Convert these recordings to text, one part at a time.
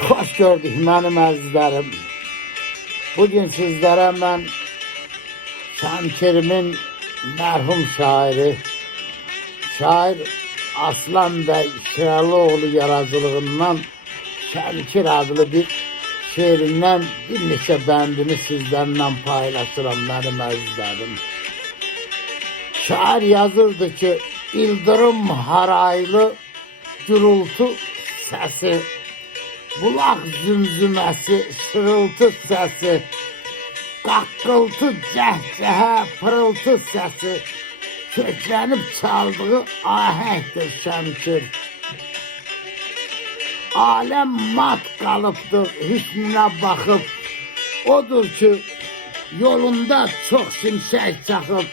Hoş gördük benim əzizlərim. Bugün sizlere ben Şəmkirimin mərhum şairi, şair Aslan Bəy Şiralıoğlu yaradıcılığından Şəmkir adlı bir şiirinden bir neçə bəndini sizlerle paylaşıram benim əzizlərim. Şair yazırdı ki, İldırım haraylı gürültü sesi, bulaq zümzüməsi, şırıltı səsi, qaqqıltı, cəhcəhə, pırıltı səsi, köklənib çaldığı ahəngdir Şəmkir. Aləm mat qalıbdır hüsnünə baxıb, odur ki, yolunda çox şimşək çaxıb,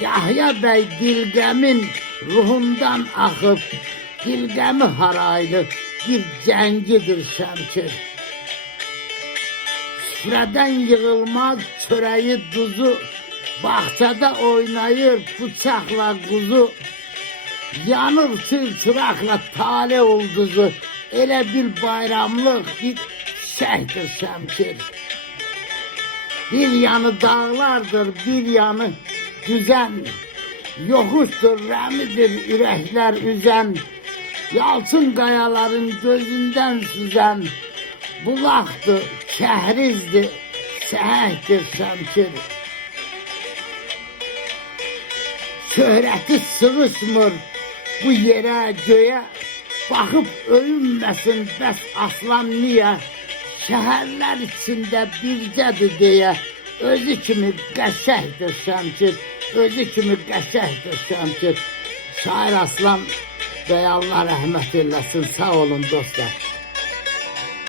Yahya bəy dilgəmin ruhundan axıb, dilgəmi haraylı bir cəngidir Şəmkir. Süfrədən yığılmaz çörəyi duzu, bağçada oynayır bıçaqla quzu, yanır çırçıraqla tale ulduzu, elə bir bayramlıq bir şəhdir Şəmkir. Bir yanı dağlardır, bir yanı düzen, yokuştur, rəmidir ürəklər üzən, yalçın qayaların gözündən süzən, bulaqdır, kəhrizdir, səhəkdir Şəmkir. Şöhrəti sığışmır bu yerə, göyə, baxıb öyünməsin bəs aslan niyə, şəhərlər içində bircədir deyə, özü kimi qəşəkdir Şəmkir, özü kimi qəşəkdir Şəmkir. Şair Aslan Bəy Allah rəhmət eləsin, sağ olun dostlar.